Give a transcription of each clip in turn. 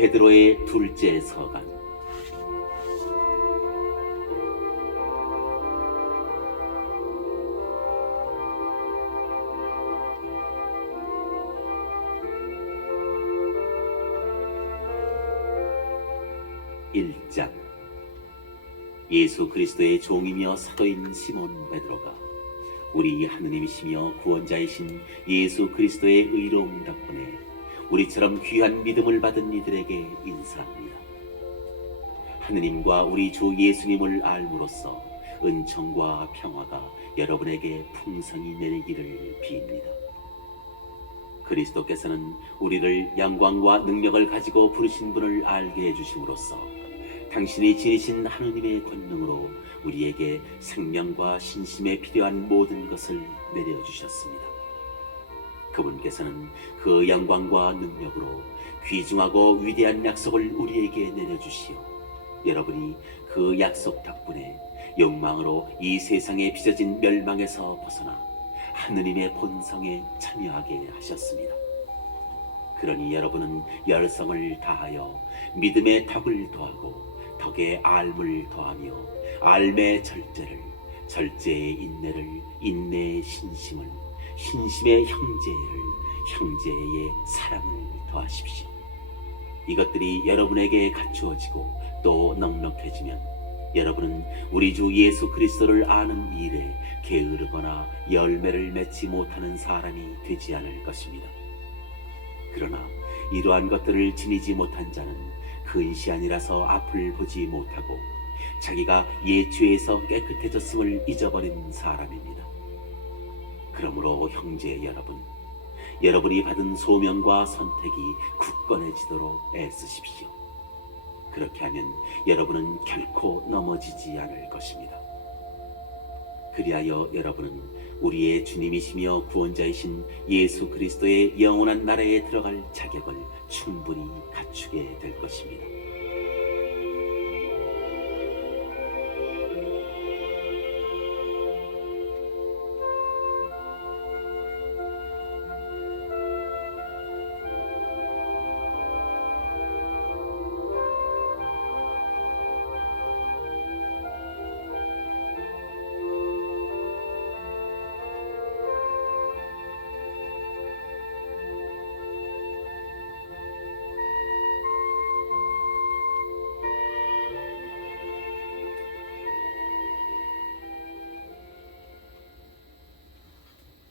베드로의 둘째 서간. 일장. 예수 그리스도의 종이며 사도인 시몬 베드로가 우리 하느님이시며 구원자이신 예수 그리스도의 의로움 덕분에 우리처럼 귀한 믿음을 받은 이들에게 인사합니다. 하느님과 우리 주 예수님을 알므로써 은총과 평화가 여러분에게 풍성히 내리기를 빕니다. 그리스도께서는 우리를 영광과 능력을 가지고 부르신 분을 알게 해주심으로써 당신이 지니신 하느님의 권능으로 우리에게 생명과 신심에 필요한 모든 것을 내려주셨습니다. 그분께서는 그 영광과 능력으로 귀중하고 위대한 약속을 우리에게 내려주시어 여러분이 그 약속 덕분에 욕망으로 이 세상에 빚어진 멸망에서 벗어나 하느님의 본성에 참여하게 하셨습니다. 그러니 여러분은 열성을 다하여 믿음의 덕을 더하고 덕의 알물 더하며 알의 절제를, 절제의 인내를, 인내의 신심을, 신심의 형제를, 형제의 사랑을 더하십시오. 이것들이 여러분에게 갖추어지고 또 넉넉해지면 여러분은 우리 주 예수 그리스도를 아는 일에 게으르거나 열매를 맺지 못하는 사람이 되지 않을 것입니다. 그러나 이러한 것들을 지니지 못한 자는 근시 아니라서 앞을 보지 못하고 자기가 옛 죄에서 깨끗해졌음을 잊어버린 사람입니다. 그러므로 형제 여러분, 여러분이 받은 소명과 선택이 굳건해지도록 애쓰십시오. 그렇게 하면 여러분은 결코 넘어지지 않을 것입니다. 그리하여 여러분은 우리의 주님이시며 구원자이신 예수 그리스도의 영원한 나라에 들어갈 자격을 충분히 갖추게 될 것입니다.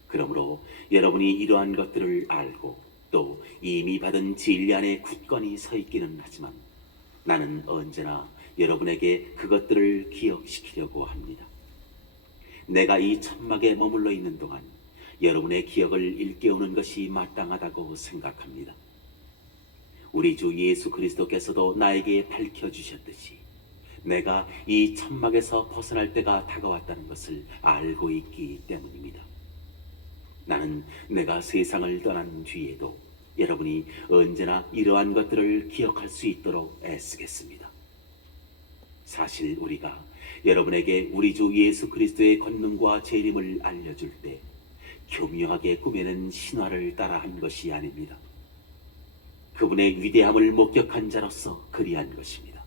그러므로 여러분이 이러한 것들을 알고 또 이미 받은 진리 안에 굳건히 서 있기는 하지만 나는 언제나 여러분에게 그것들을 기억시키려고 합니다. 내가 이 천막에 머물러 있는 동안 여러분의 기억을 일깨우는 것이 마땅하다고 생각합니다. 우리 주 예수 그리스도께서도 나에게 밝혀주셨듯이 내가 이 천막에서 벗어날 때가 다가왔다는 것을 알고 있기 때문입니다. 나는 내가 세상을 떠난 뒤에도 여러분이 언제나 이러한 것들을 기억할 수 있도록 애쓰겠습니다. 사실 우리가 여러분에게 우리 주 예수 그리스도의 권능과 재림을 알려줄 때 교묘하게 꾸며낸 신화를 따라한 것이 아닙니다. 그분의 위대함을 목격한 자로서 그리한 것입니다.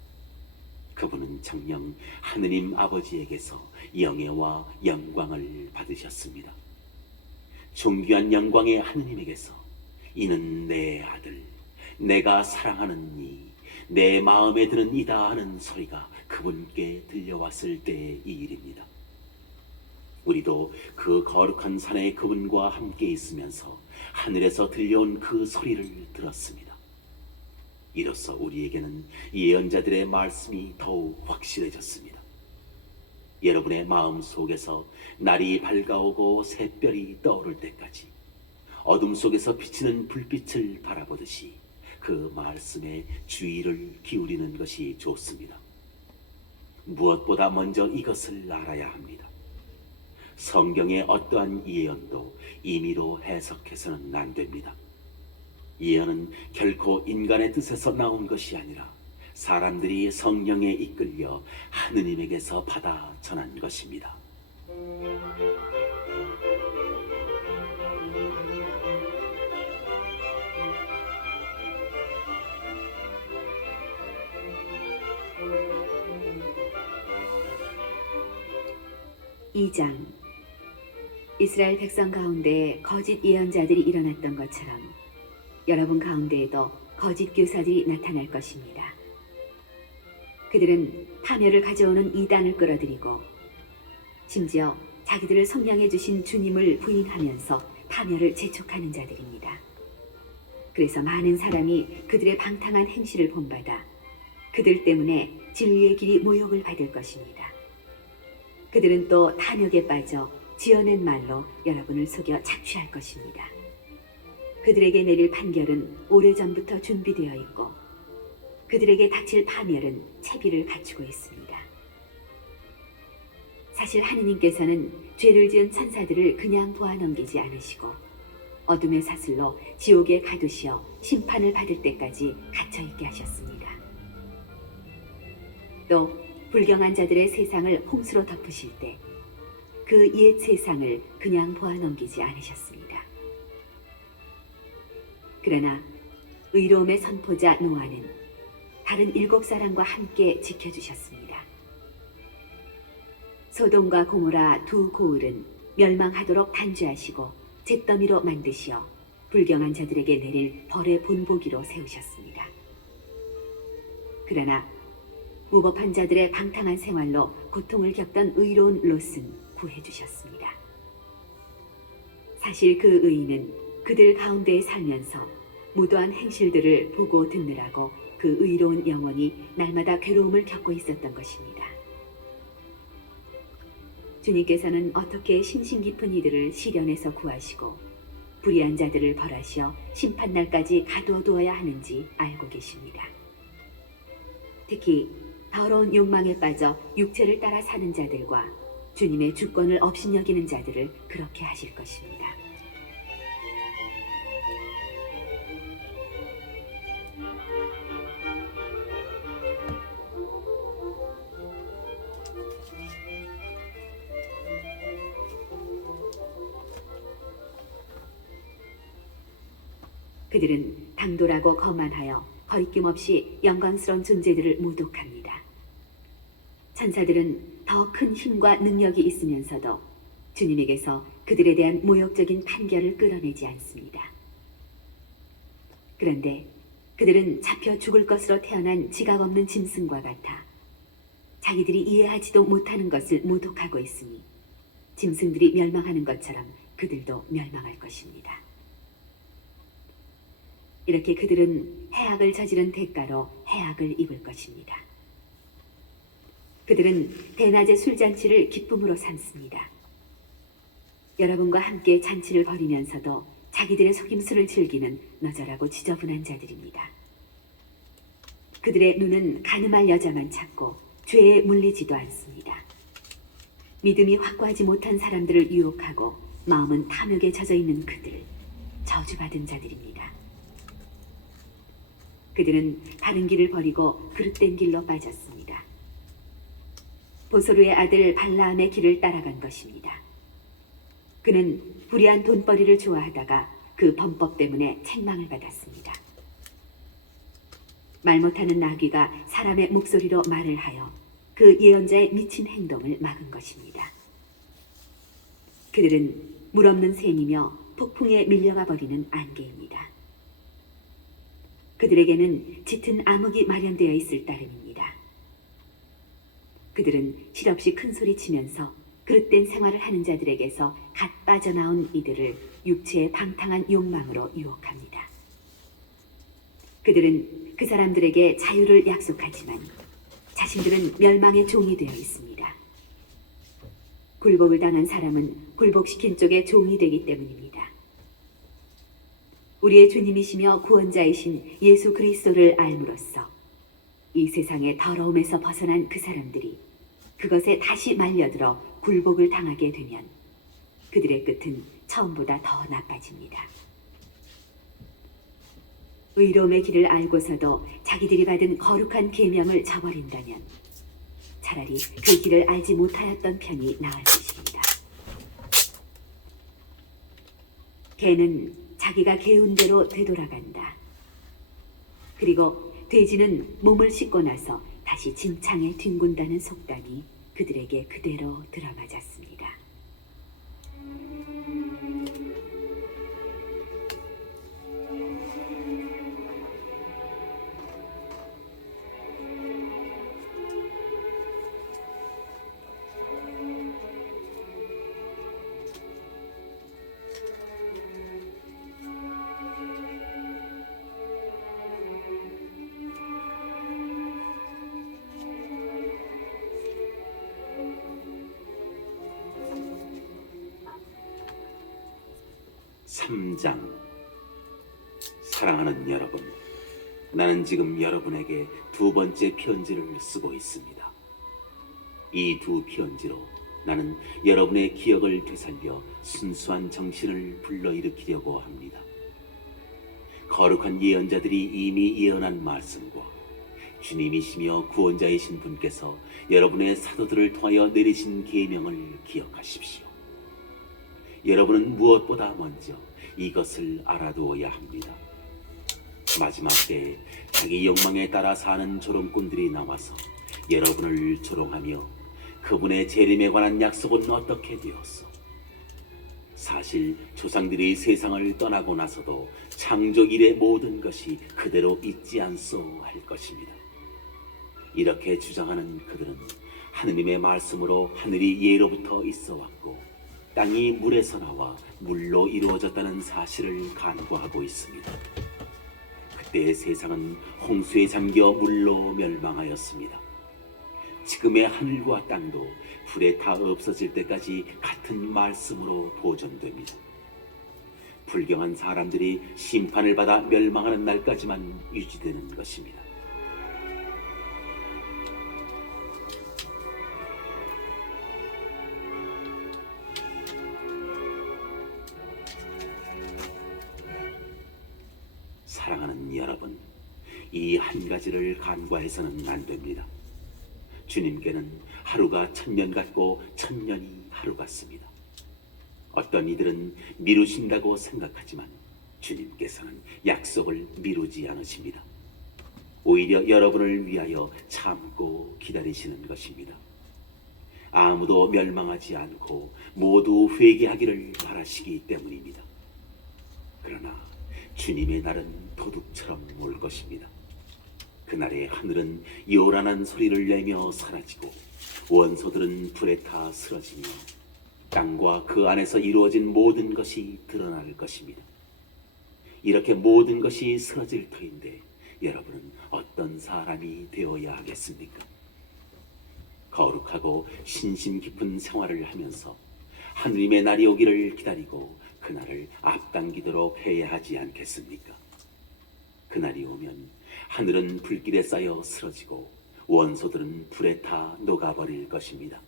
그분은 정녕 하느님 아버지에게서 영예와 영광을 받으셨습니다. 존귀한 영광의 하느님에게서 이는 내 아들, 내가 사랑하는 이, 내 마음에 드는 이다 하는 소리가 그분께 들려왔을 때의 일입니다. 우리도 그 거룩한 산에 그분과 함께 있으면서 하늘에서 들려온 그 소리를 들었습니다. 이로써 우리에게는 예언자들의 말씀이 더욱 확실해졌습니다. 여러분의 마음 속에서 날이 밝아오고 새별이 떠오를 때까지 어둠 속에서 비치는 불빛을 바라보듯이 그 말씀에 주의를 기울이는 것이 좋습니다. 무엇보다 먼저 이것을 알아야 합니다. 성경의 어떠한 예언도 임의로 해석해서는 안 됩니다. 예언은 결코 인간의 뜻에서 나온 것이 아니라 사람들이 성령에 이끌려 하느님에게서 받아 전한 것입니다. 2장. 이스라엘 백성 가운데 거짓 예언자들이 일어났던 것처럼 여러분 가운데에도 거짓 교사들이 나타날 것입니다. 그들은 파멸을 가져오는 이단을 끌어들이고 심지어 자기들을 성령해 주신 주님을 부인하면서 파멸을 재촉하는 자들입니다. 그래서 많은 사람이 그들의 방탕한 행실을 본받아 그들 때문에 진리의 길이 모욕을 받을 것입니다. 그들은 또 탐욕에 빠져 지어낸 말로 여러분을 속여 착취할 것입니다. 그들에게 내릴 판결은 오래전부터 준비되어 있고 그들에게 닥칠 파멸은 채비를 갖추고 있습니다. 사실 하느님께서는 죄를 지은 천사들을 그냥 보아넘기지 않으시고 어둠의 사슬로 지옥에 가두시어 심판을 받을 때까지 갇혀있게 하셨습니다. 또 불경한 자들의 세상을 홍수로 덮으실 때 그 옛 세상을 그냥 보아넘기지 않으셨습니다. 그러나 의로움의 선포자 노아는 다른 7사람과 함께 지켜주셨습니다. 소돔과 고모라 두 고을은 멸망하도록 단죄하시고 잿더미로 만드시어 불경한 자들에게 내릴 벌의 본보기로 세우셨습니다. 그러나 무법한 자들의 방탕한 생활로 고통을 겪던 의로운 롯은 구해주셨습니다. 사실 그 의인은 그들 가운데에 살면서 무도한 행실들을 보고 듣느라고 그 의로운 영혼이 날마다 괴로움을 겪고 있었던 것입니다. 주님께서는 어떻게 신심 깊은 이들을 시련에서 구하시고 불의한 자들을 벌하시어 심판날까지 가둬두어야 하는지 알고 계십니다. 특히 더러운 욕망에 빠져 육체를 따라 사는 자들과 주님의 주권을 업신여기는 자들을 그렇게 하실 것입니다. 그들은 당돌하고 거만하여 거리낌 없이 영광스러운 존재들을 모독합니다. 천사들은 더 큰 힘과 능력이 있으면서도 주님에게서 그들에 대한 모욕적인 판결을 끌어내지 않습니다. 그런데 그들은 잡혀 죽을 것으로 태어난 지각 없는 짐승과 같아 자기들이 이해하지도 못하는 것을 모독하고 있으니 짐승들이 멸망하는 것처럼 그들도 멸망할 것입니다. 이렇게 그들은 해악을 저지른 대가로 해악을 입을 것입니다. 그들은 대낮의 술잔치를 기쁨으로 삼습니다. 여러분과 함께 잔치를 벌이면서도 자기들의 속임수를 즐기는 너절하고 지저분한 자들입니다. 그들의 눈은 가늠할 여자만 찾고 죄에 물리지도 않습니다. 믿음이 확고하지 못한 사람들을 유혹하고 마음은 탐욕에 젖어 있는 그들, 저주받은 자들입니다. 그들은 바른 길을 버리고 그릇된 길로 빠졌습니다. 보소르의 아들 발라함의 길을 따라간 것입니다. 그는 불의한 돈벌이를 좋아하다가 그 범법 때문에 책망을 받았습니다. 말 못하는 나귀가 사람의 목소리로 말을 하여 그 예언자의 미친 행동을 막은 것입니다. 그들은 물 없는 샘이며 폭풍에 밀려가 버리는 안개입니다. 그들에게는 짙은 암흑이 마련되어 있을 따름입니다. 그들은 실없이 큰 소리 치면서 그릇된 생활을 하는 자들에게서 갓 빠져나온 이들을 육체의 방탕한 욕망으로 유혹합니다. 그들은 그 사람들에게 자유를 약속하지만 자신들은 멸망의 종이 되어 있습니다. 굴복을 당한 사람은 굴복시킨 쪽의 종이 되기 때문입니다. 우리의 주님이시며 구원자이신 예수 그리스도를 알므로써 이 세상의 더러움에서 벗어난 그 사람들이 그것에 다시 말려들어 굴복을 당하게 되면 그들의 끝은 처음보다 더 나빠집니다. 의로움의 길을 알고서도 자기들이 받은 거룩한 계명을 저버린다면 차라리 그 길을 알지 못하였던 편이 나을 것입니다. 개는 자기가 개운 대로 되돌아간다. 그리고 돼지는 몸을 씻고 나서 다시 짐창에 뒹군다는 속담이 그들에게 그대로 들어맞았습니다. 삼장 사랑하는 여러분, 나는 지금 여러분에게 두 번째 편지를 쓰고 있습니다. 이 두 편지로 나는 여러분의 기억을 되살려 순수한 정신을 불러일으키려고 합니다. 거룩한 예언자들이 이미 예언한 말씀과 주님이시며 구원자이신 분께서 여러분의 사도들을 통하여 내리신 계명을 기억하십시오. 여러분은 무엇보다 먼저 이것을 알아두어야 합니다. 마지막 때에 자기 욕망에 따라 사는 조롱꾼들이 나와서 여러분을 조롱하며 그분의 재림에 관한 약속은 어떻게 되었소? 사실 조상들이 세상을 떠나고 나서도 창조 이래 모든 것이 그대로 있지 않소 할 것입니다. 이렇게 주장하는 그들은 하느님의 말씀으로 하늘이 예로부터 있어 왔고 땅이 물에서 나와 물로 이루어졌다는 사실을 간과하고 있습니다. 그때의 세상은 홍수에 잠겨 물로 멸망하였습니다. 지금의 하늘과 땅도 불에 타 없어질 때까지 같은 말씀으로 보존됩니다. 불경한 사람들이 심판을 받아 멸망하는 날까지만 유지되는 것입니다. 사랑하는 여러분, 이 한 가지를 간과해서는 안 됩니다. 주님께는 하루가 1000년 같고 1000년이 하루 같습니다. 어떤 이들은 미루신다고 생각하지만 주님께서는 약속을 미루지 않으십니다. 오히려 여러분을 위하여 참고 기다리시는 것입니다. 아무도 멸망하지 않고 모두 회개하기를 바라시기 때문입니다. 그러나 주님의 날은 도둑처럼 올 것입니다. 그날의 하늘은 요란한 소리를 내며 사라지고 원소들은 불에 타 쓰러지며 땅과 그 안에서 이루어진 모든 것이 드러날 것입니다. 이렇게 모든 것이 쓰러질 터인데 여러분은 어떤 사람이 되어야 하겠습니까? 거룩하고 신심 깊은 생활을 하면서 하느님의 날이 오기를 기다리고 그날을 앞당기도록 해야 하지 않겠습니까? 그날이 오면 하늘은 불길에 쌓여 쓰러지고 원소들은 불에 타 녹아버릴 것입니다.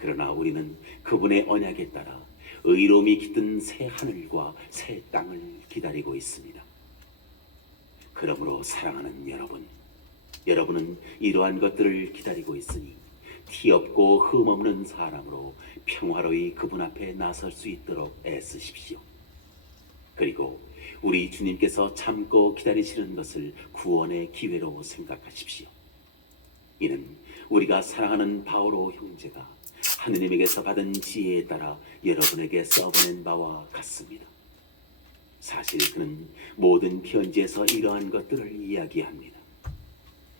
그러나 우리는 그분의 언약에 따라 의로움이 깃든 새 하늘과 새 땅을 기다리고 있습니다. 그러므로 사랑하는 여러분, 여러분은 이러한 것들을 기다리고 있으니 티 없고 흠 없는 사람으로 평화로이 그분 앞에 나설 수 있도록 애쓰십시오. 그리고 우리 주님께서 참고 기다리시는 것을 구원의 기회로 생각하십시오. 이는 우리가 사랑하는 바오로 형제가 하느님에게서 받은 지혜에 따라 여러분에게 써보낸 바와 같습니다. 사실 그는 모든 편지에서 이러한 것들을 이야기합니다.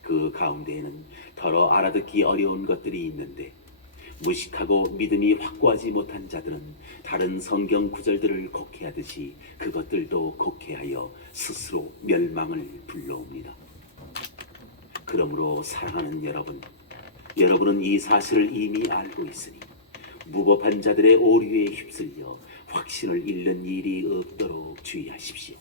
그 가운데에는 더러 알아듣기 어려운 것들이 있는데 무식하고 믿음이 확고하지 못한 자들은 다른 성경 구절들을 곡해하듯이 그것들도 곡해하여 스스로 멸망을 불러옵니다. 그러므로 사랑하는 여러분, 여러분은 이 사실을 이미 알고 있으니 무법한 자들의 오류에 휩쓸려 확신을 잃는 일이 없도록 주의하십시오.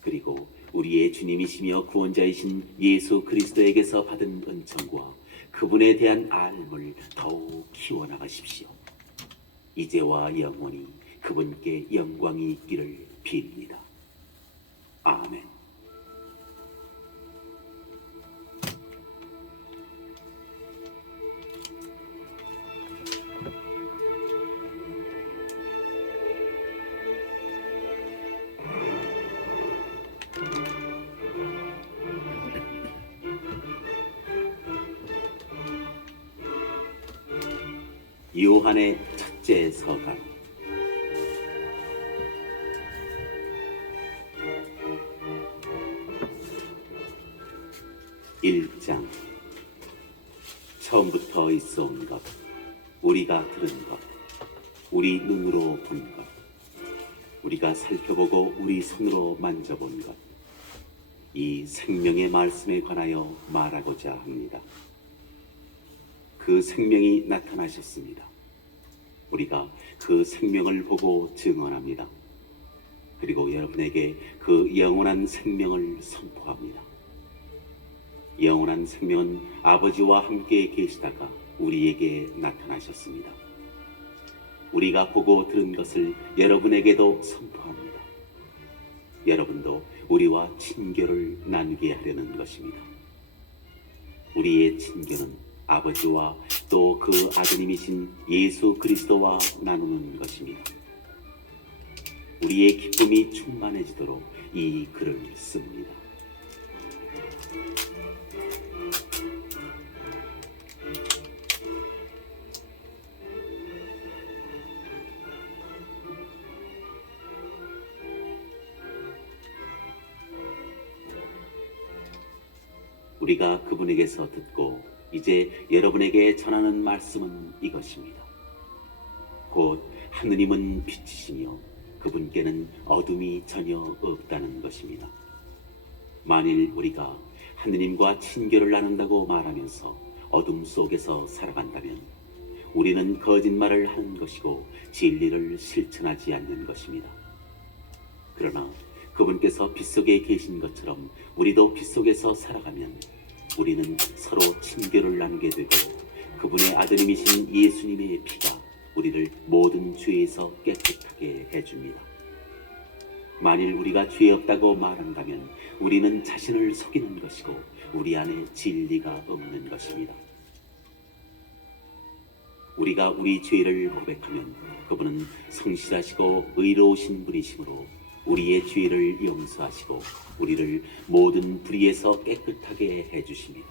그리고 우리의 주님이시며 구원자이신 예수 그리스도에게서 받은 은총과 그분에 대한 알을 더욱 키워나가십시오. 이제와 영원히 그분께 영광이 있기를 빕니다. 아멘. 요한의 첫째 서간 1장. 처음부터 있어온 것, 우리가 들은 것, 우리 눈으로 본 것, 우리가 살펴보고 우리 손으로 만져본 것, 이 생명의 말씀에 관하여 말하고자 합니다. 그 생명이 나타나셨습니다. 우리가 그 생명을 보고 증언합니다. 그리고 여러분에게 그 영원한 생명을 선포합니다. 영원한 생명은 아버지와 함께 계시다가 우리에게 나타나셨습니다. 우리가 보고 들은 것을 여러분에게도 선포합니다. 여러분도 우리와 친교를 나누게 하려는 것입니다. 우리의 친교는 아버지와 또 그 아드님이신 예수 그리스도와 나누는 것입니다. 우리의 기쁨이 충만해지도록 이 글을 씁니다. 우리가 그분에게서 듣고 이제 여러분에게 전하는 말씀은 이것입니다. 곧 하느님은 빛이시며 그분께는 어둠이 전혀 없다는 것입니다. 만일 우리가 하느님과 친교를 나눈다고 말하면서 어둠 속에서 살아간다면 우리는 거짓말을 하는 것이고 진리를 실천하지 않는 것입니다. 그러나 그분께서 빛 속에 계신 것처럼 우리도 빛 속에서 살아가면 우리는 서로 친교를 나누게 되고 그분의 아드님이신 예수님의 피가 우리를 모든 죄에서 깨끗하게 해줍니다. 만일 우리가 죄 없다고 말한다면 우리는 자신을 속이는 것이고 우리 안에 진리가 없는 것입니다. 우리가 우리 죄를 고백하면 그분은 성실하시고 의로우신 분이시므로 우리의 죄를 용서하시고 우리를 모든 불의에서 깨끗하게 해주십니다.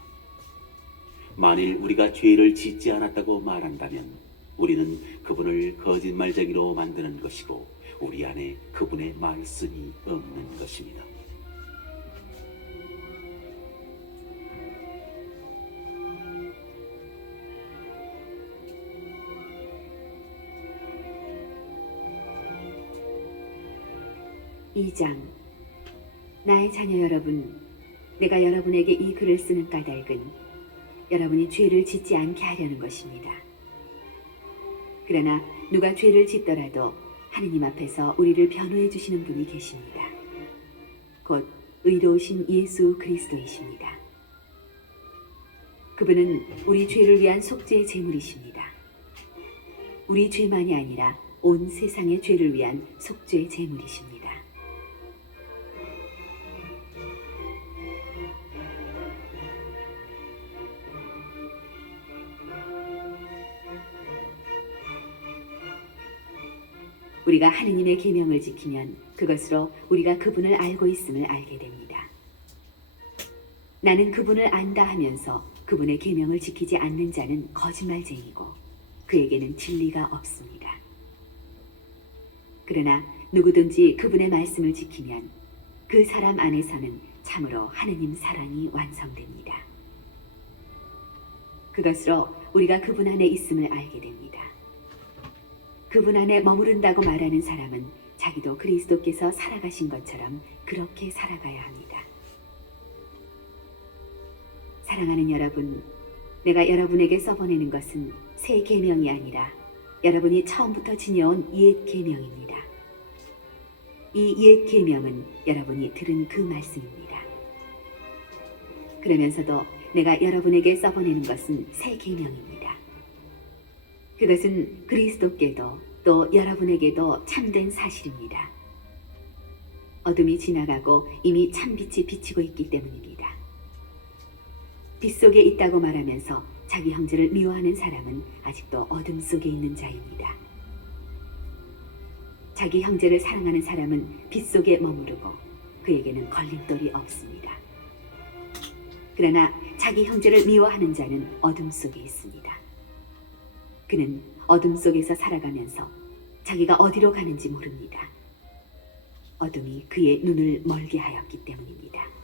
만일 우리가 죄를 짓지 않았다고 말한다면 우리는 그분을 거짓말쟁이로 만드는 것이고 우리 안에 그분의 말씀이 없는 것입니다. 이 장. 나의 자녀 여러분, 내가 여러분에게 이 글을 쓰는 까닭은 여러분이 죄를 짓지 않게 하려는 것입니다. 그러나 누가 죄를 짓더라도 하느님 앞에서 우리를 변호해 주시는 분이 계십니다. 곧 의로우신 예수 그리스도이십니다. 그분은 우리 죄를 위한 속죄의 제물이십니다. 우리 죄만이 아니라 온 세상의 죄를 위한 속죄의 제물이십니다. 우리가 하느님의 계명을 지키면 그것으로 우리가 그분을 알고 있음을 알게 됩니다. 나는 그분을 안다 하면서 그분의 계명을 지키지 않는 자는 거짓말쟁이고 그에게는 진리가 없습니다. 그러나 누구든지 그분의 말씀을 지키면 그 사람 안에서는 참으로 하느님 사랑이 완성됩니다. 그것으로 우리가 그분 안에 있음을 알게 됩니다. 그분 안에 머무른다고 말하는 사람은 자기도 그리스도께서 살아가신 것처럼 그렇게 살아가야 합니다. 사랑하는 여러분, 내가 여러분에게 써보내는 것은 새 계명이 아니라 여러분이 처음부터 지녀온 옛 계명입니다. 이 옛 계명은 여러분이 들은 그 말씀입니다. 그러면서도 내가 여러분에게 써보내는 것은 새 계명입니다. 그것은 그리스도께도 또 여러분에게도 참된 사실입니다. 어둠이 지나가고 이미 참빛이 비치고 있기 때문입니다. 빛 속에 있다고 말하면서 자기 형제를 미워하는 사람은 아직도 어둠 속에 있는 자입니다. 자기 형제를 사랑하는 사람은 빛 속에 머무르고 그에게는 걸림돌이 없습니다. 그러나 자기 형제를 미워하는 자는 어둠 속에 있습니다. 그는 어둠 속에서 살아가면서 자기가 어디로 가는지 모릅니다. 어둠이 그의 눈을 멀게 하였기 때문입니다.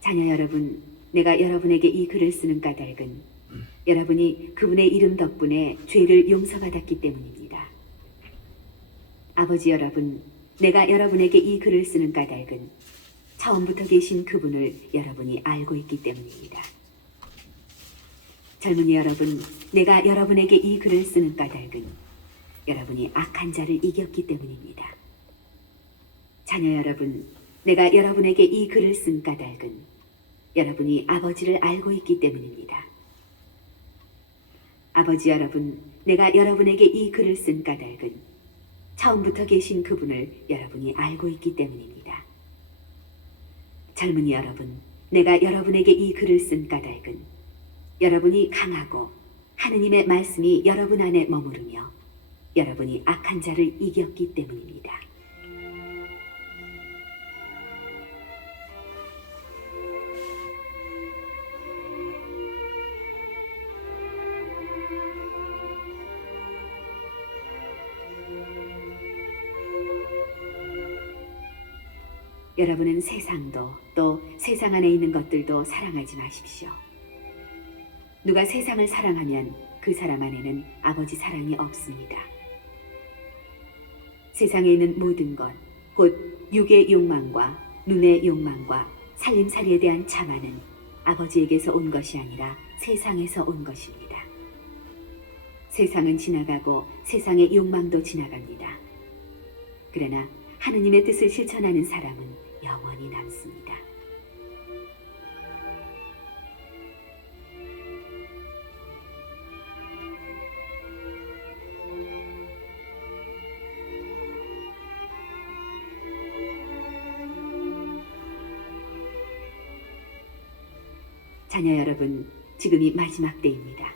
자녀 여러분, 내가 여러분에게 이 글을 쓰는 까닭은 여러분이 그분의 이름 덕분에 죄를 용서받았기 때문입니다. 아버지 여러분, 내가 여러분에게 이 글을 쓰는 까닭은 처음부터 계신 그분을 여러분이 알고 있기 때문입니다. 젊은이 여러분, 내가 여러분에게 이 글을 쓰는 까닭은 여러분이 악한 자를 이겼기 때문입니다. 자녀 여러분, 내가 여러분에게 이 글을 쓴 까닭은 여러분이 아버지를 알고 있기 때문입니다. 아버지 여러분, 내가 여러분에게 이 글을 쓴 까닭은 처음부터 계신 그분을 여러분이 알고 있기 때문입니다. 젊은이 여러분, 내가 여러분에게 이 글을 쓴 까닭은 여러분이 강하고 하느님의 말씀이 여러분 안에 머무르며 여러분이 악한 자를 이겼기 때문입니다. 여러분은 세상도 또 세상 안에 있는 것들도 사랑하지 마십시오. 누가 세상을 사랑하면 그 사람 안에는 아버지 사랑이 없습니다. 세상에 있는 모든 것, 곧 육의 욕망과 눈의 욕망과 살림살이에 대한 자만은 아버지에게서 온 것이 아니라 세상에서 온 것입니다. 세상은 지나가고 세상의 욕망도 지나갑니다. 그러나 하느님의 뜻을 실천하는 사람은 영원히 남습니다. 자녀 여러분, 지금이 마지막 때입니다.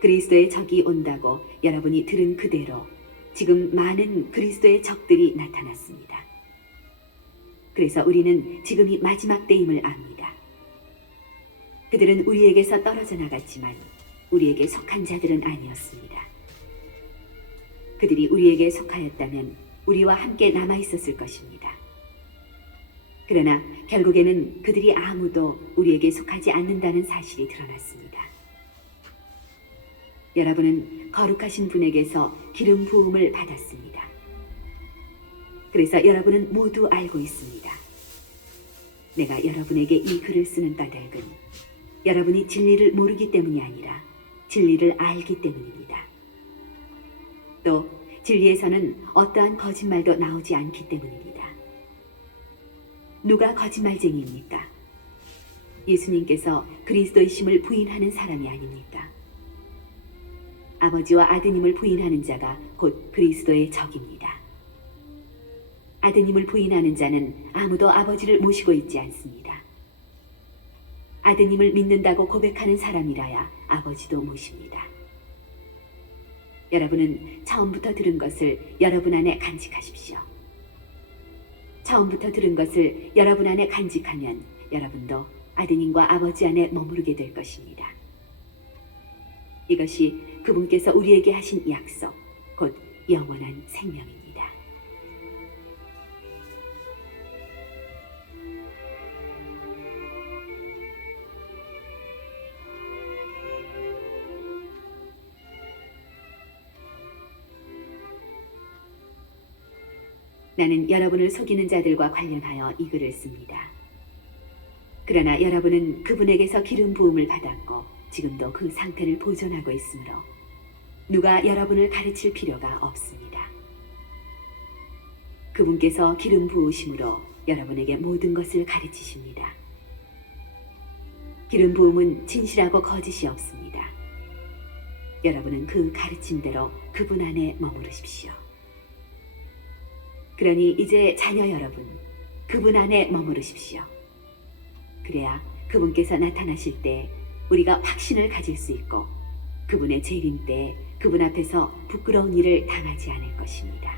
그리스도의 적이 온다고 여러분이 들은 그대로 지금 많은 그리스도의 적들이 나타났습니다. 그래서 우리는 지금이 마지막 때임을 압니다. 그들은 우리에게서 떨어져 나갔지만 우리에게 속한 자들은 아니었습니다. 그들이 우리에게 속하였다면 우리와 함께 남아 있었을 것입니다. 그러나 결국에는 그들이 아무도 우리에게 속하지 않는다는 사실이 드러났습니다. 여러분은 거룩하신 분에게서 기름 부음을 받았습니다. 그래서 여러분은 모두 알고 있습니다. 내가 여러분에게 이 글을 쓰는 까닭은 여러분이 진리를 모르기 때문이 아니라 진리를 알기 때문입니다. 또 진리에서는 어떠한 거짓말도 나오지 않기 때문입니다. 누가 거짓말쟁이입니까? 예수님께서 그리스도이심을 부인하는 사람이 아닙니까? 아버지와 아드님을 부인하는 자가 곧 그리스도의 적입니다. 아드님을 부인하는 자는 아무도 아버지를 모시고 있지 않습니다. 아드님을 믿는다고 고백하는 사람이라야 아버지도 모십니다. 여러분은 처음부터 들은 것을 여러분 안에 간직하십시오. 처음부터 들은 것을 여러분 안에 간직하면 여러분도 아드님과 아버지 안에 머무르게 될 것입니다. 이것이 그분께서 우리에게 하신 약속, 곧 영원한 생명입니다. 나는 여러분을 속이는 자들과 관련하여 이 글을 씁니다. 그러나 여러분은 그분에게서 기름 부음을 받았고 지금도 그 상태를 보존하고 있으므로 누가 여러분을 가르칠 필요가 없습니다. 그분께서 기름 부으심으로 여러분에게 모든 것을 가르치십니다. 기름 부음은 진실하고 거짓이 없습니다. 여러분은 그 가르침대로 그분 안에 머무르십시오. 그러니 이제 자녀 여러분, 그분 안에 머무르십시오. 그래야 그분께서 나타나실 때 우리가 확신을 가질 수 있고 그분의 재림 때 그분 앞에서 부끄러운 일을 당하지 않을 것입니다.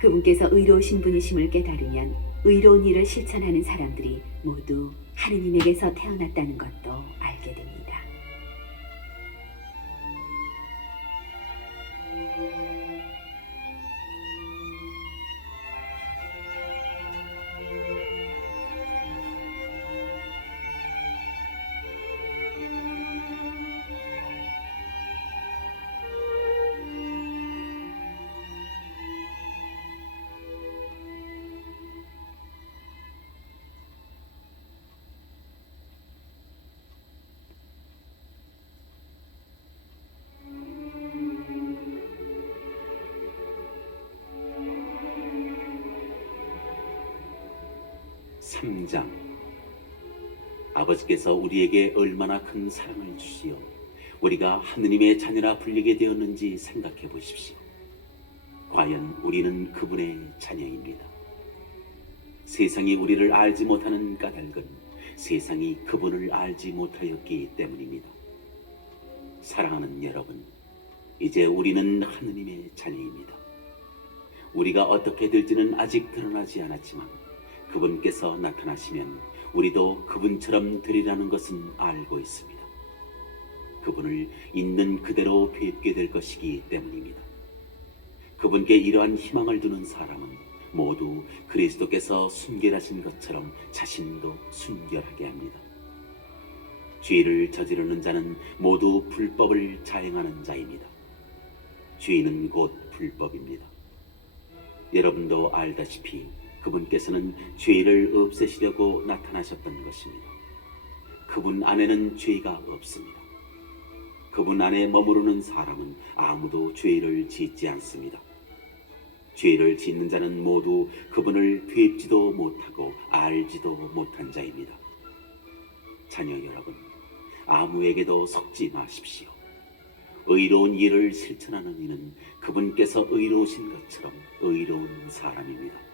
그분께서 의로우신 분이심을 깨달으면 의로운 일을 실천하는 사람들이 모두 하느님에게서 태어났다는 것도 알게 됩니다. 삼장 아버지께서 우리에게 얼마나 큰 사랑을 주시어 우리가 하느님의 자녀라 불리게 되었는지 생각해 보십시오. 과연 우리는 그분의 자녀입니다. 세상이 우리를 알지 못하는 까닭은 세상이 그분을 알지 못하였기 때문입니다. 사랑하는 여러분, 이제 우리는 하느님의 자녀입니다. 우리가 어떻게 될지는 아직 드러나지 않았지만 그분께서 나타나시면 우리도 그분처럼 되리라는 것은 알고 있습니다. 그분을 있는 그대로 뵙게 될 것이기 때문입니다. 그분께 이러한 희망을 두는 사람은 모두 그리스도께서 순결하신 것처럼 자신도 순결하게 합니다. 죄를 저지르는 자는 모두 불법을 자행하는 자입니다. 죄는 곧 불법입니다. 여러분도 알다시피 그분께서는 죄를 없애시려고 나타나셨던 것입니다. 그분 안에는 죄가 없습니다. 그분 안에 머무르는 사람은 아무도 죄를 짓지 않습니다. 죄를 짓는 자는 모두 그분을 뵙지도 못하고 알지도 못한 자입니다. 자녀 여러분, 아무에게도 속지 마십시오. 의로운 일을 실천하는 이는 그분께서 의로우신 것처럼 의로운 사람입니다.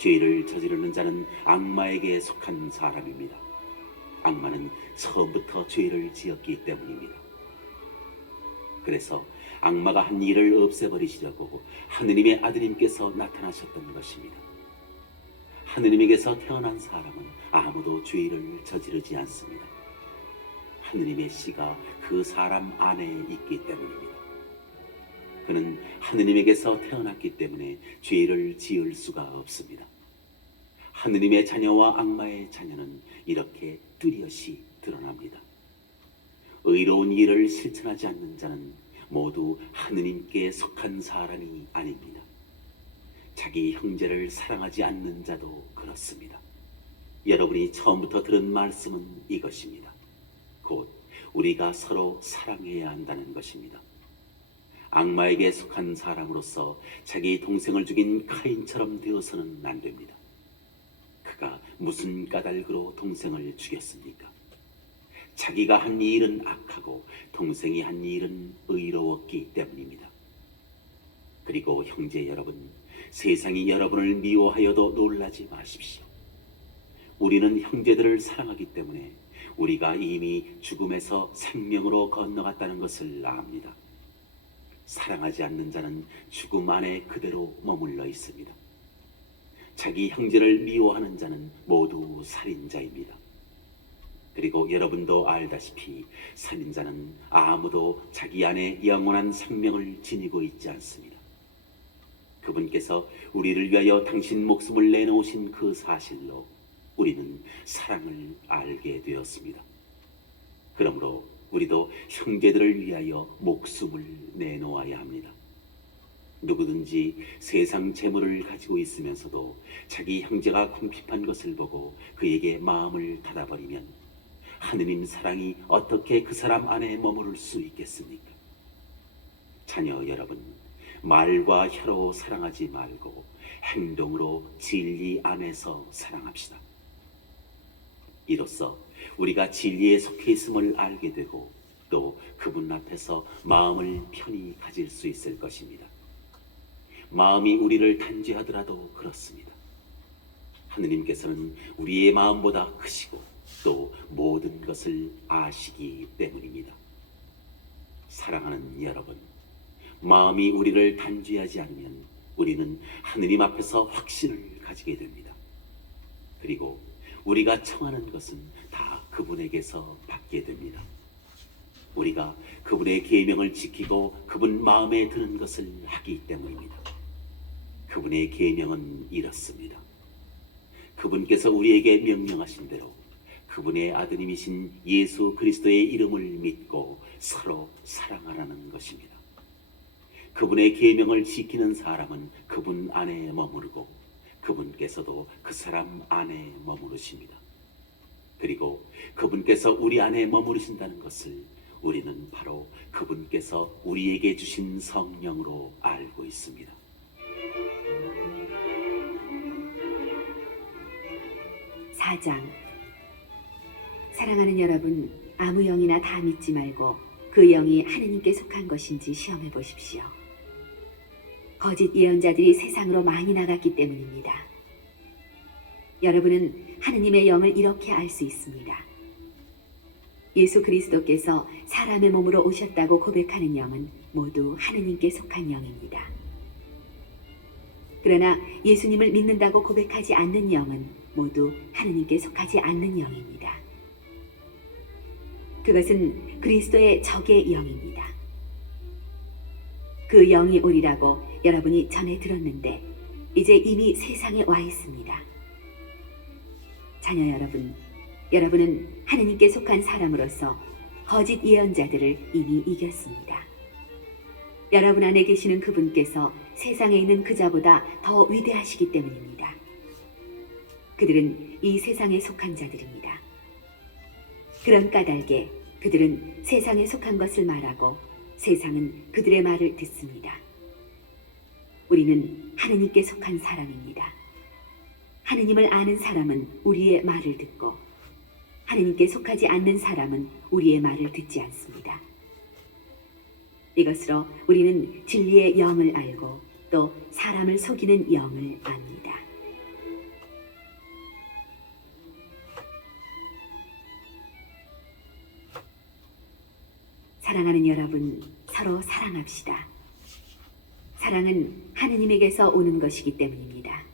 죄를 저지르는 자는 악마에게 속한 사람입니다. 악마는 처음부터 죄를 지었기 때문입니다. 그래서 악마가 한 일을 없애버리시려고 하느님의 아드님께서 나타나셨던 것입니다. 하느님에게서 태어난 사람은 아무도 죄를 저지르지 않습니다. 하느님의 씨가 그 사람 안에 있기 때문입니다. 그는 하느님에게서 태어났기 때문에 죄를 지을 수가 없습니다. 하느님의 자녀와 악마의 자녀는 이렇게 뚜렷이 드러납니다. 의로운 일을 실천하지 않는 자는 모두 하느님께 속한 사람이 아닙니다. 자기 형제를 사랑하지 않는 자도 그렇습니다. 여러분이 처음부터 들은 말씀은 이것입니다. 곧 우리가 서로 사랑해야 한다는 것입니다. 악마에게 속한 사람으로서 자기 동생을 죽인 카인처럼 되어서는 안 됩니다. 그가 무슨 까닭으로 동생을 죽였습니까? 자기가 한 일은 악하고 동생이 한 일은 의로웠기 때문입니다. 그리고 형제 여러분, 세상이 여러분을 미워하여도 놀라지 마십시오. 우리는 형제들을 사랑하기 때문에 우리가 이미 죽음에서 생명으로 건너갔다는 것을 압니다. 사랑하지 않는 자는 죽음 안에 그대로 머물러 있습니다. 자기 형제를 미워하는 자는 모두 살인자입니다. 그리고 여러분도 알다시피 살인자는 아무도 자기 안에 영원한 생명을 지니고 있지 않습니다. 그분께서 우리를 위하여 당신 목숨을 내놓으신 그 사실로 우리는 사랑을 알게 되었습니다. 그러므로 우리도 형제들을 위하여 목숨을 내놓아야 합니다. 누구든지 세상 재물을 가지고 있으면서도 자기 형제가 궁핍한 것을 보고 그에게 마음을 닫아버리면 하느님 사랑이 어떻게 그 사람 안에 머무를 수 있겠습니까? 자녀 여러분, 말과 혀로 사랑하지 말고 행동으로 진리 안에서 사랑합시다. 이로써 우리가 진리에 속해 있음을 알게 되고 또 그분 앞에서 마음을 편히 가질 수 있을 것입니다. 마음이 우리를 단죄하더라도 그렇습니다. 하느님께서는 우리의 마음보다 크시고 또 모든 것을 아시기 때문입니다. 사랑하는 여러분, 마음이 우리를 단죄하지 않으면 우리는 하느님 앞에서 확신을 가지게 됩니다. 그리고 우리가 청하는 것은 다 그분에게서 받게 됩니다. 우리가 그분의 계명을 지키고 그분 마음에 드는 것을 하기 때문입니다. 그분의 계명은 이렇습니다. 그분께서 우리에게 명령하신 대로 그분의 아드님이신 예수 그리스도의 이름을 믿고 서로 사랑하라는 것입니다. 그분의 계명을 지키는 사람은 그분 안에 머무르고 그분께서도 그 사람 안에 머무르십니다. 그리고 그분께서 우리 안에 머무르신다는 것을 우리는 바로 그분께서 우리에게 주신 성령으로 알고 있습니다. 사장. 사랑하는 여러분, 아무 영이나 다 믿지 말고 그 영이 하느님께 속한 것인지 시험해 보십시오. 거짓 예언자들이 세상으로 많이 나갔기 때문입니다. 여러분은 하느님의 영을 이렇게 알 수 있습니다. 예수 그리스도께서 사람의 몸으로 오셨다고 고백하는 영은 모두 하느님께 속한 영입니다. 그러나 예수님을 믿는다고 고백하지 않는 영은 모두 하느님께 속하지 않는 영입니다. 그것은 그리스도의 적의 영입니다. 그 영이 오리라고 여러분이 전에 들었는데 이제 이미 세상에 와 있습니다. 자녀 여러분, 여러분은 하느님께 속한 사람으로서 거짓 예언자들을 이미 이겼습니다. 여러분 안에 계시는 그분께서 세상에 있는 그자보다 더 위대하시기 때문입니다. 그들은 이 세상에 속한 자들입니다. 그런 까닭에 그들은 세상에 속한 것을 말하고 세상은 그들의 말을 듣습니다. 우리는 하느님께 속한 사람입니다. 하느님을 아는 사람은 우리의 말을 듣고 하느님께 속하지 않는 사람은 우리의 말을 듣지 않습니다. 이것으로 우리는 진리의 영을 알고 또 사람을 속이는 영을 압니다. 사랑하는 여러분, 서로 사랑합시다. 사랑은 하느님에게서 오는 것이기 때문입니다.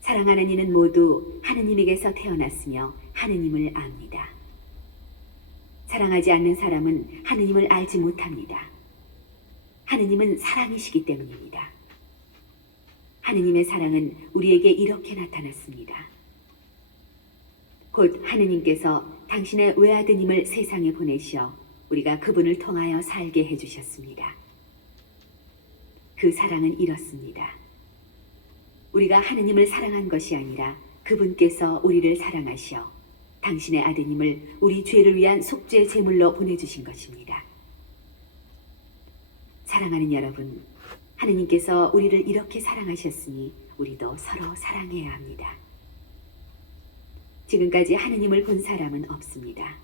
사랑하는 이는 모두 하느님에게서 태어났으며 하느님을 압니다. 사랑하지 않는 사람은 하느님을 알지 못합니다. 하느님은 사랑이시기 때문입니다. 하느님의 사랑은 우리에게 이렇게 나타났습니다. 곧 하느님께서 당신의 외아드님을 세상에 보내시어 우리가 그분을 통하여 살게 해주셨습니다. 그 사랑은 이렇습니다. 우리가 하느님을 사랑한 것이 아니라 그분께서 우리를 사랑하시어 당신의 아드님을 우리 죄를 위한 속죄 제물로 보내주신 것입니다. 사랑하는 여러분, 하느님께서 우리를 이렇게 사랑하셨으니 우리도 서로 사랑해야 합니다. 지금까지 하느님을 본 사람은 없습니다.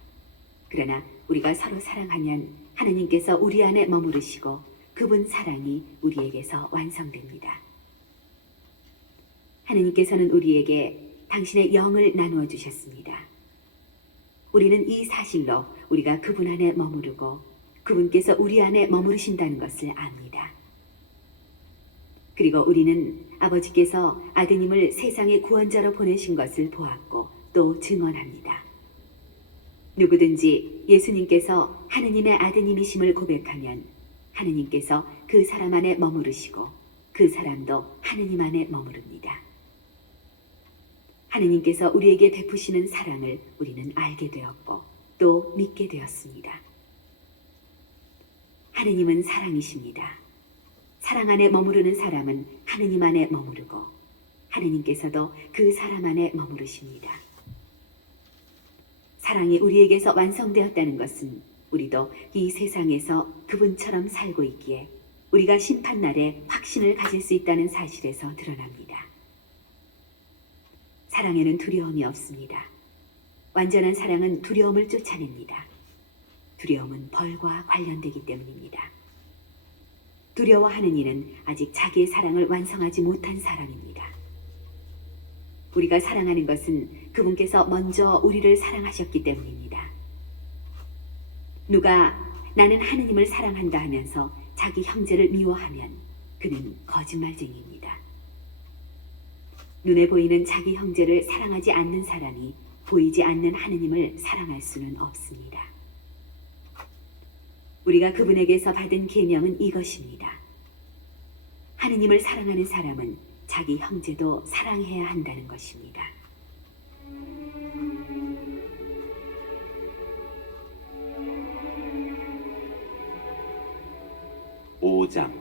그러나 우리가 서로 사랑하면 하느님께서 우리 안에 머무르시고 그분 사랑이 우리에게서 완성됩니다. 하느님께서는 우리에게 당신의 영을 나누어 주셨습니다. 우리는 이 사실로 우리가 그분 안에 머무르고 그분께서 우리 안에 머무르신다는 것을 압니다. 그리고 우리는 아버지께서 아드님을 세상의 구원자로 보내신 것을 보았고 또 증언합니다. 누구든지 예수님께서 하느님의 아드님이심을 고백하면 하느님께서 그 사람 안에 머무르시고 그 사람도 하느님 안에 머무릅니다. 하느님께서 우리에게 베푸시는 사랑을 우리는 알게 되었고 또 믿게 되었습니다. 하느님은 사랑이십니다. 사랑 안에 머무르는 사람은 하느님 안에 머무르고 하느님께서도 그 사람 안에 머무르십니다. 사랑이 우리에게서 완성되었다는 것은 우리도 이 세상에서 그분처럼 살고 있기에 우리가 심판날에 확신을 가질 수 있다는 사실에서 드러납니다. 사랑에는 두려움이 없습니다. 완전한 사랑은 두려움을 쫓아냅니다. 두려움은 벌과 관련되기 때문입니다. 두려워하는 이는 아직 자기의 사랑을 완성하지 못한 사람입니다. 우리가 사랑하는 것은 그분께서 먼저 우리를 사랑하셨기 때문입니다. 누가 나는 하느님을 사랑한다 하면서 자기 형제를 미워하면 그는 거짓말쟁이입니다. 눈에 보이는 자기 형제를 사랑하지 않는 사람이 보이지 않는 하느님을 사랑할 수는 없습니다. 우리가 그분에게서 받은 계명은 이것입니다. 하느님을 사랑하는 사람은 자기 형제도 사랑해야 한다는 것입니다. 오장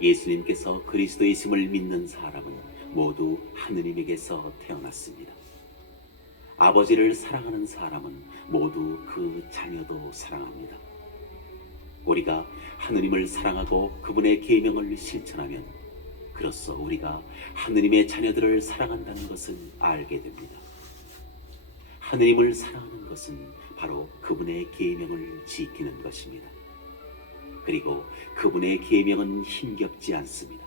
예수님께서 그리스도이심을 믿는 사람은 모두 하느님에게서 태어났습니다. 아버지를 사랑하는 사람은 모두 그 자녀도 사랑합니다. 우리가 하느님을 사랑하고 그분의 계명을 실천하면 그로써 우리가 하느님의 자녀들을 사랑한다는 것을 알게 됩니다. 하느님을 사랑하는 것은 바로 그분의 계명을 지키는 것입니다. 그리고 그분의 계명은 힘겹지 않습니다.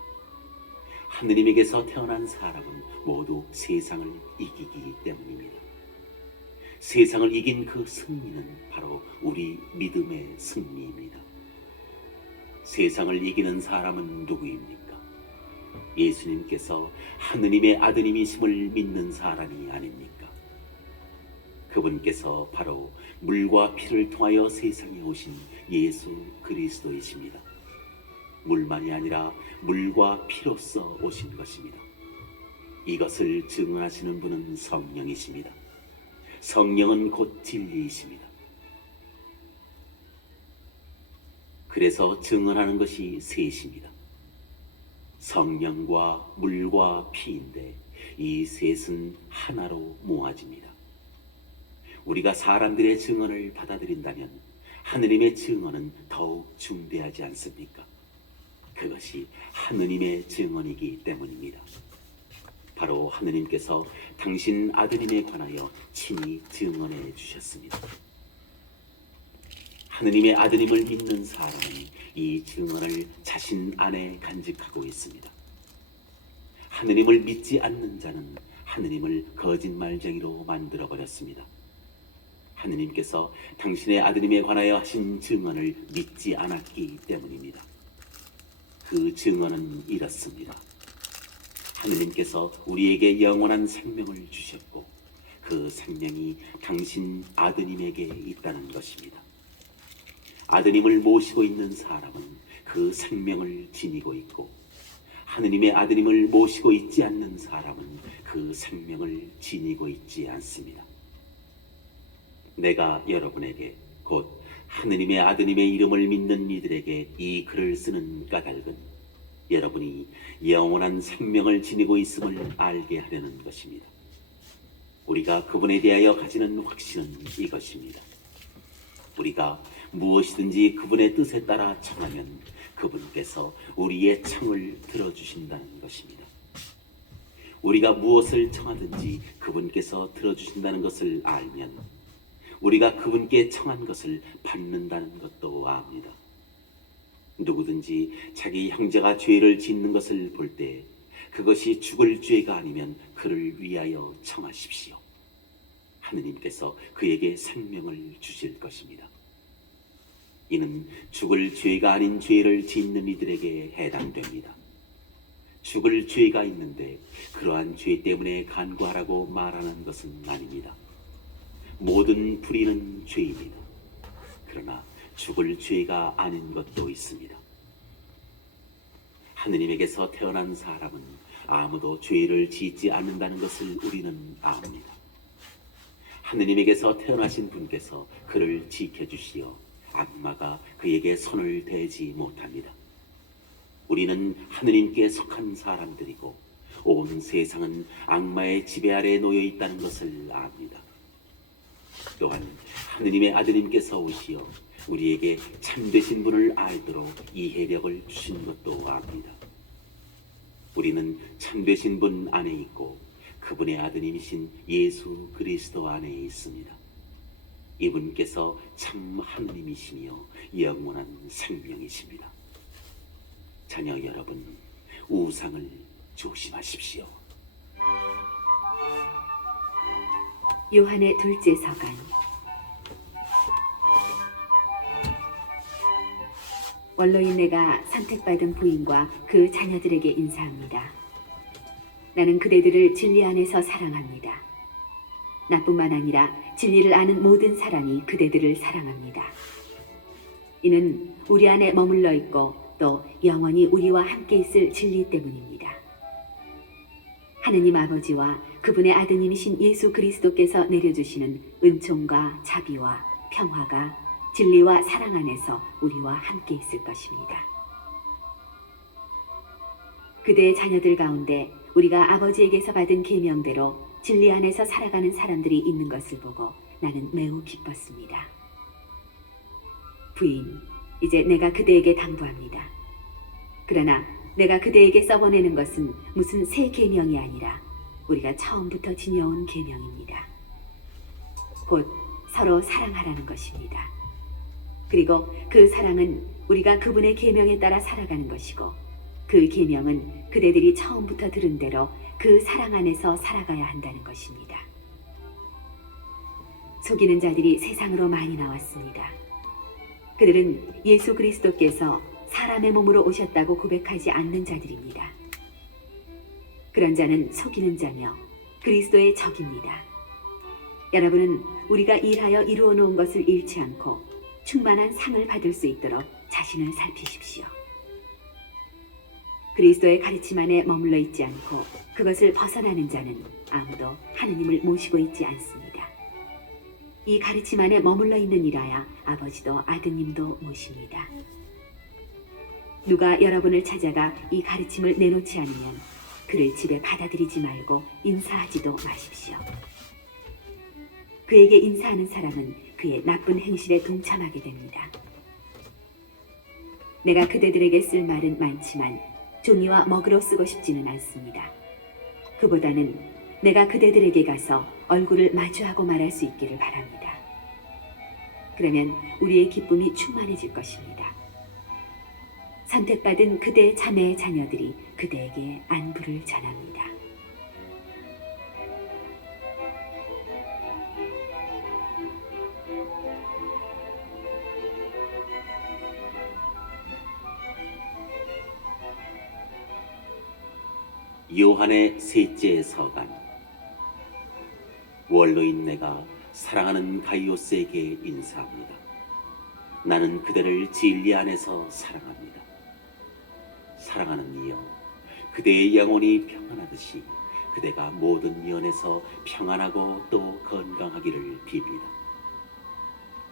하느님에게서 태어난 사람은 모두 세상을 이기기 때문입니다. 세상을 이긴 그 승리는 바로 우리 믿음의 승리입니다. 세상을 이기는 사람은 누구입니까? 예수님께서 하느님의 아드님이심을 믿는 사람이 아닙니까? 그분께서 바로 물과 피를 통하여 세상에 오신 예수 그리스도이십니다. 물만이 아니라 물과 피로써 오신 것입니다. 이것을 증언하시는 분은 성령이십니다. 성령은 곧 진리이십니다. 그래서 증언하는 것이 셋입니다. 성령과 물과 피인데 이 셋은 하나로 모아집니다. 우리가 사람들의 증언을 받아들인다면 하느님의 증언은 더욱 중대하지 않습니까? 그것이 하느님의 증언이기 때문입니다. 바로 하느님께서 당신 아드님에 관하여 친히 증언해 주셨습니다. 하느님의 아드님을 믿는 사람은 이 증언을 자신 안에 간직하고 있습니다. 하느님을 믿지 않는 자는 하느님을 거짓말쟁이로 만들어 버렸습니다. 하느님께서 당신의 아드님에 관하여 하신 증언을 믿지 않았기 때문입니다. 그 증언은 이렇습니다. 하느님께서 우리에게 영원한 생명을 주셨고 그 생명이 당신 아드님에게 있다는 것입니다. 아드님을 모시고 있는 사람은 그 생명을 지니고 있고 하느님의 아드님을 모시고 있지 않는 사람은 그 생명을 지니고 있지 않습니다. 내가 여러분에게 곧 하느님의 아드님의 이름을 믿는 이들에게 이 글을 쓰는 까닭은 여러분이 영원한 생명을 지니고 있음을 알게 하려는 것입니다. 우리가 그분에 대하여 가지는 확신은 이것입니다. 우리가 무엇이든지 그분의 뜻에 따라 청하면 그분께서 우리의 청을 들어주신다는 것입니다. 우리가 무엇을 청하든지 그분께서 들어주신다는 것을 알면 우리가 그분께 청한 것을 받는다는 것도 압니다. 누구든지 자기 형제가 죄를 짓는 것을 볼 때 그것이 죽을 죄가 아니면 그를 위하여 청하십시오. 하느님께서 그에게 생명을 주실 것입니다. 이는 죽을 죄가 아닌 죄를 짓는 이들에게 해당됩니다. 죽을 죄가 있는데 그러한 죄 때문에 간구하라고 말하는 것은 아닙니다. 모든 불의는 죄입니다. 그러나 죽을 죄가 아닌 것도 있습니다. 하느님에게서 태어난 사람은 아무도 죄를 짓지 않는다는 것을 우리는 압니다. 하느님에게서 태어나신 분께서 그를 지켜주시어 악마가 그에게 손을 대지 못합니다. 우리는 하느님께 속한 사람들이고 온 세상은 악마의 지배 아래 놓여 있다는 것을 압니다. 또한 하느님의 아드님께서 오시어 우리에게 참되신 분을 알도록 이해력을 주신 것도 압니다. 우리는 참되신 분 안에 있고 그분의 아드님이신 예수 그리스도 안에 있습니다. 이분께서 참 하느님이시며 영원한 생명이십니다. 자녀 여러분, 우상을 조심하십시오. 요한의 둘째 서간 원로인 내가 선택받은 부인과 그 자녀들에게 인사합니다. 나는 그대들을 진리 안에서 사랑합니다. 나뿐만 아니라 진리를 아는 모든 사람이 그대들을 사랑합니다. 이는 우리 안에 머물러 있고 또 영원히 우리와 함께 있을 진리 때문입니다. 하느님 아버지와 그분의 아드님이신 예수 그리스도께서 내려주시는 은총과 자비와 평화가 진리와 사랑 안에서 우리와 함께 있을 것입니다. 그대의 자녀들 가운데 우리가 아버지에게서 받은 계명대로 진리 안에서 살아가는 사람들이 있는 것을 보고 나는 매우 기뻤습니다. 부인, 이제 내가 그대에게 당부합니다. 그러나 내가 그대에게 써보내는 것은 무슨 새 계명이 아니라 우리가 처음부터 지녀온 계명입니다. 곧 서로 사랑하라는 것입니다. 그리고 그 사랑은 우리가 그분의 계명에 따라 살아가는 것이고 그 계명은 그대들이 처음부터 들은 대로 그 사랑 안에서 살아가야 한다는 것입니다. 속이는 자들이 세상으로 많이 나왔습니다. 그들은 예수 그리스도께서 사람의 몸으로 오셨다고 고백하지 않는 자들입니다. 그런 자는 속이는 자며 그리스도의 적입니다. 여러분은 우리가 일하여 이루어 놓은 것을 잃지 않고 충만한 상을 받을 수 있도록 자신을 살피십시오. 그리스도의 가르침 안에 머물러 있지 않고 그것을 벗어나는 자는 아무도 하느님을 모시고 있지 않습니다. 이 가르침 안에 머물러 있는 이라야 아버지도 아드님도 모십니다. 누가 여러분을 찾아가 이 가르침을 내놓지 않으면 그를 집에 받아들이지 말고 인사하지도 마십시오. 그에게 인사하는 사람은 그의 나쁜 행실에 동참하게 됩니다. 내가 그대들에게 쓸 말은 많지만 종이와 먹으로 쓰고 싶지는 않습니다. 그보다는 내가 그대들에게 가서 얼굴을 마주하고 말할 수 있기를 바랍니다. 그러면 우리의 기쁨이 충만해질 것입니다. 선택받은 그대 자매의 자녀들이 그대에게 안부를 전합니다. 요한의 셋째 서간. 원로인 내가 사랑하는 가이오스에게 인사합니다. 나는 그대를 진리 안에서 사랑합니다. 사랑하는 이여, 그대의 영혼이 평안하듯이 그대가 모든 면에서 평안하고 또 건강하기를 빕니다.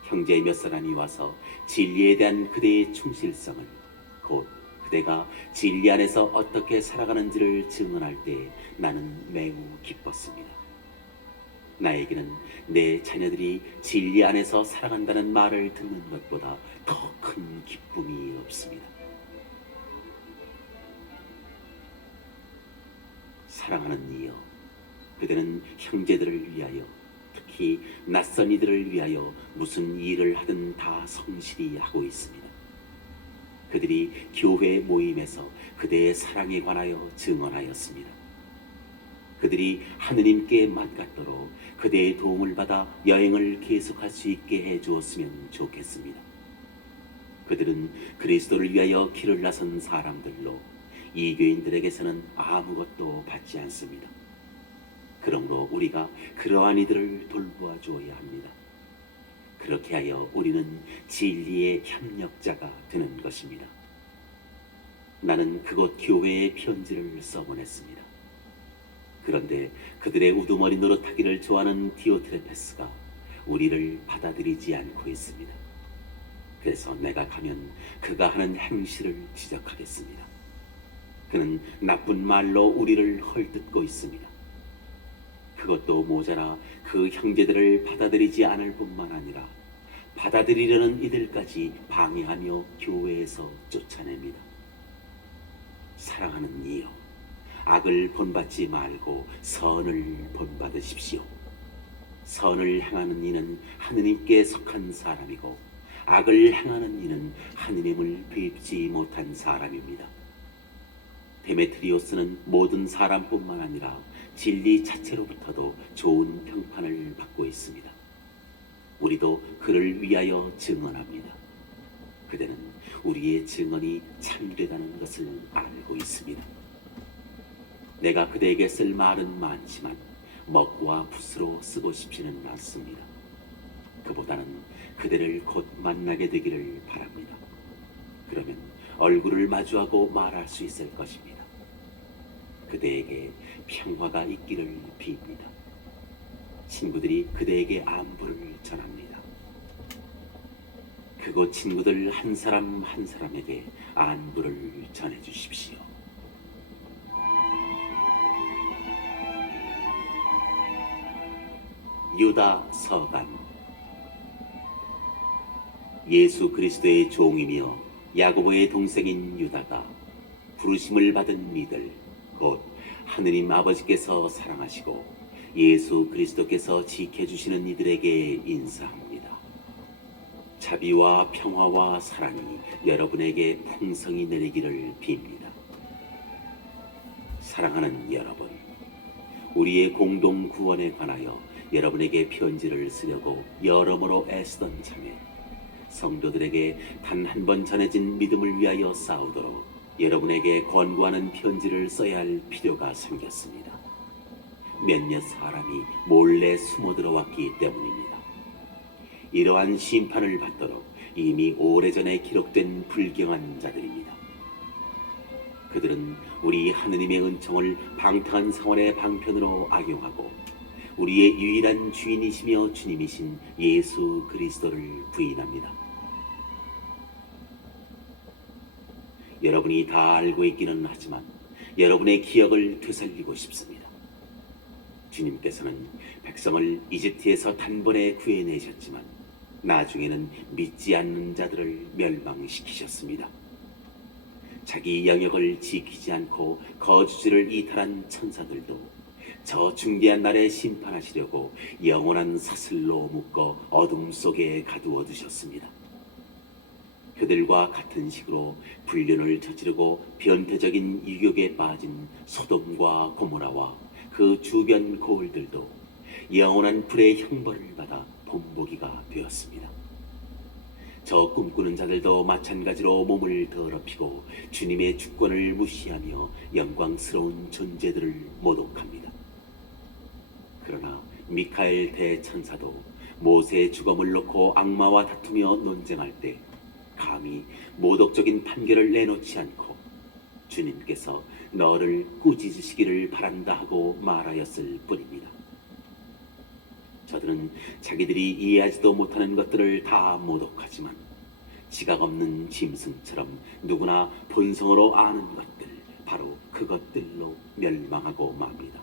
형제 몇 사람이 와서 진리에 대한 그대의 충실성을, 곧 그대가 진리 안에서 어떻게 살아가는지를 증언할 때 나는 매우 기뻤습니다. 나에게는 내 자녀들이 진리 안에서 살아간다는 말을 듣는 것보다 더 큰 기쁨이 없습니다. 사랑하는 이여, 그대는 형제들을 위하여, 특히 낯선 이들을 위하여 무슨 일을 하든 다 성실히 하고 있습니다. 그들이 교회 모임에서 그대의 사랑에 관하여 증언하였습니다. 그들이 하느님께 맞같도록 그대의 도움을 받아 여행을 계속할 수 있게 해주었으면 좋겠습니다. 그들은 그리스도를 위하여 길을 나선 사람들로 이교인들에게서는 아무것도 받지 않습니다. 그러므로 우리가 그러한 이들을 돌보아 주어야 합니다. 그렇게 하여 우리는 진리의 협력자가 되는 것입니다. 나는 그곳 교회에 편지를 써보냈습니다. 그런데 그들의 우두머리 노릇하기를 좋아하는 디오트레페스가 우리를 받아들이지 않고 있습니다. 그래서 내가 가면 그가 하는 행실을 지적하겠습니다. 그는 나쁜 말로 우리를 헐뜯고 있습니다. 그것도 모자라 그 형제들을 받아들이지 않을 뿐만 아니라 받아들이려는 이들까지 방해하며 교회에서 쫓아냅니다. 사랑하는 이여, 악을 본받지 말고 선을 본받으십시오. 선을 행하는 이는 하느님께 속한 사람이고 악을 행하는 이는 하느님을 뵙지 못한 사람입니다. 데메트리오스는 모든 사람뿐만 아니라 진리 자체로부터도 좋은 평판을 받고 있습니다. 우리도 그를 위하여 증언합니다. 그대는 우리의 증언이 참되다는 것을 알고 있습니다. 내가 그대에게 쓸 말은 많지만 먹과 붓으로 쓰고 싶지는 않습니다. 그보다는 그대를 곧 만나게 되기를 바랍니다. 그러면 얼굴을 마주하고 말할 수 있을 것입니다. 그대에게 평화가 있기를 빕니다. 친구들이 그대에게 안부를 전합니다. 그곳 친구들 한 사람 한 사람에게 안부를 전해 주십시오. 유다 서간. 예수 그리스도의 종이며 야고보의 동생인 유다가 부르심을 받은 이들, 곧 하느님 아버지께서 사랑하시고 예수 그리스도께서 지켜주시는 이들에게 인사합니다. 자비와 평화와 사랑이 여러분에게 풍성히 내리기를 빕니다. 사랑하는 여러분, 우리의 공동 구원에 관하여 여러분에게 편지를 쓰려고 여러모로 애쓰던 참에 성도들에게 단 한 번 전해진 믿음을 위하여 싸우도록 여러분에게 권고하는 편지를 써야 할 필요가 생겼습니다. 몇몇 사람이 몰래 숨어 들어왔기 때문입니다. 이러한 심판을 받도록 이미 오래전에 기록된 불경한 자들입니다. 그들은 우리 하느님의 은총을 방탕한 생활의 방편으로 악용하고 우리의 유일한 주인이시며 주님이신 예수 그리스도를 부인합니다. 여러분이 다 알고 있기는 하지만 여러분의 기억을 되살리고 싶습니다. 주님께서는 백성을 이집트에서 단번에 구해내셨지만 나중에는 믿지 않는 자들을 멸망시키셨습니다. 자기 영역을 지키지 않고 거주지를 이탈한 천사들도 저 중대한 날에 심판하시려고 영원한 사슬로 묶어 어둠 속에 가두어 두셨습니다. 그들과 같은 식으로 불륜을 저지르고 변태적인 유욕에 빠진 소돔과 고모라와 그 주변 고을들도 영원한 불의 형벌을 받아 본보기가 되었습니다. 저 꿈꾸는 자들도 마찬가지로 몸을 더럽히고 주님의 주권을 무시하며 영광스러운 존재들을 모독합니다. 그러나 미카엘 대천사도 모세의 주검을 놓고 악마와 다투며 논쟁할 때 감히 모독적인 판결을 내놓지 않고 주님께서 너를 꾸짖으시기를 바란다 하고 말하였을 뿐입니다. 저들은 자기들이 이해하지도 못하는 것들을 다 모독하지만 지각 없는 짐승처럼 누구나 본성으로 아는 것들, 바로 그것들로 멸망하고 맙니다.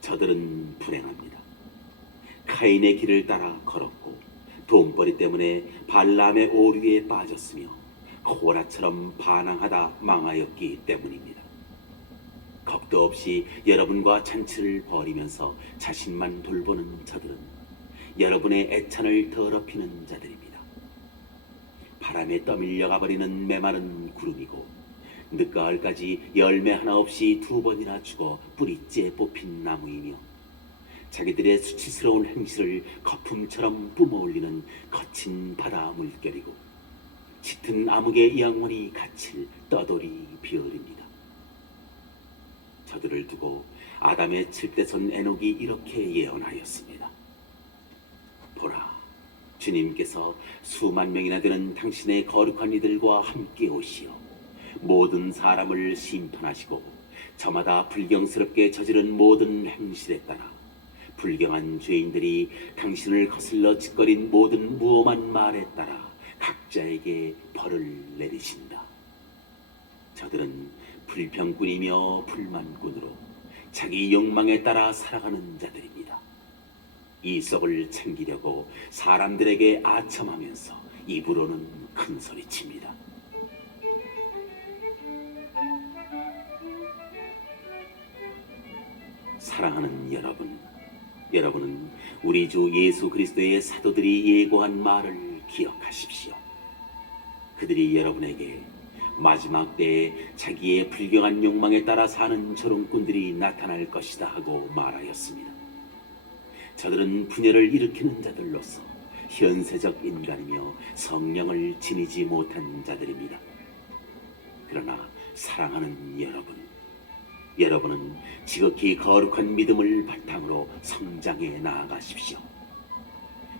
저들은 불행합니다. 카인의 길을 따라 걸었고 돈벌이 때문에 발람의 오류에 빠졌으며 코라처럼 반항하다 망하였기 때문입니다. 겁도 없이 여러분과 잔치를 벌이면서 자신만 돌보는 자들은 여러분의 애찬을 더럽히는 자들입니다. 바람에 떠밀려 가버리는 메마른 구름이고 늦가을까지 열매 하나 없이 2번이나 죽어 뿌리째 뽑힌 나무이며 자기들의 수치스러운 행실을 거품처럼 뿜어올리는 거친 바다 물결이고 짙은 암흑의 영원히 갇힐 떠돌이 비열입니다. 저들을 두고 아담의 칠대손 에녹이 이렇게 예언하였습니다. 보라, 주님께서 수만 명이나 되는 당신의 거룩한 이들과 함께 오시어 모든 사람을 심판하시고 저마다 불경스럽게 저지른 모든 행실에 따라 불경한 죄인들이 당신을 거슬러 짓거린 모든 무엄한 말에 따라 각자에게 벌을 내리신다. 저들은 불평꾼이며 불만꾼으로 자기 욕망에 따라 살아가는 자들입니다. 이석을 챙기려고 사람들에게 아첨하면서 입으로는 큰 소리칩니다. 사랑하는 여러분, 여러분은 우리 주 예수 그리스도의 사도들이 예고한 말을 기억하십시오. 그들이 여러분에게 마지막 때에 자기의 불경한 욕망에 따라 사는 조롱꾼들이 나타날 것이다 하고 말하였습니다. 저들은 분열을 일으키는 자들로서 현세적 인간이며 성령을 지니지 못한 자들입니다. 그러나 사랑하는 여러분은 지극히 거룩한 믿음을 바탕으로 성장해 나아가십시오.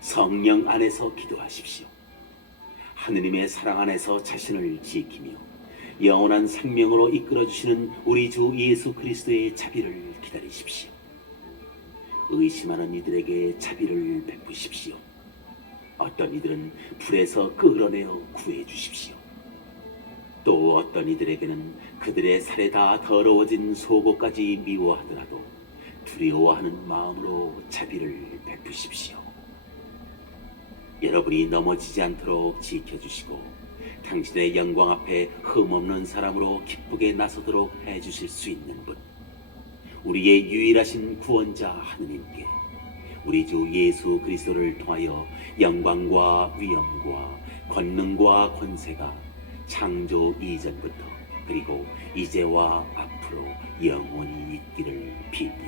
성령 안에서 기도하십시오. 하느님의 사랑 안에서 자신을 지키며 영원한 생명으로 이끌어주시는 우리 주 예수 그리스도의 자비를 기다리십시오. 의심하는 이들에게 자비를 베푸십시오. 어떤 이들은 불에서 끌어내어 구해주십시오. 또 어떤 이들에게는 그들의 살에 다 더러워진 속옷까지 미워하더라도 두려워하는 마음으로 자비를 베푸십시오. 여러분이 넘어지지 않도록 지켜주시고 당신의 영광 앞에 흠없는 사람으로 기쁘게 나서도록 해주실 수 있는 분, 우리의 유일하신 구원자 하느님께 우리 주 예수 그리스도를 통하여 영광과 위엄과 권능과 권세가 창조 이전부터 그리고 이제와 앞으로 영원히 있기를 빕니다.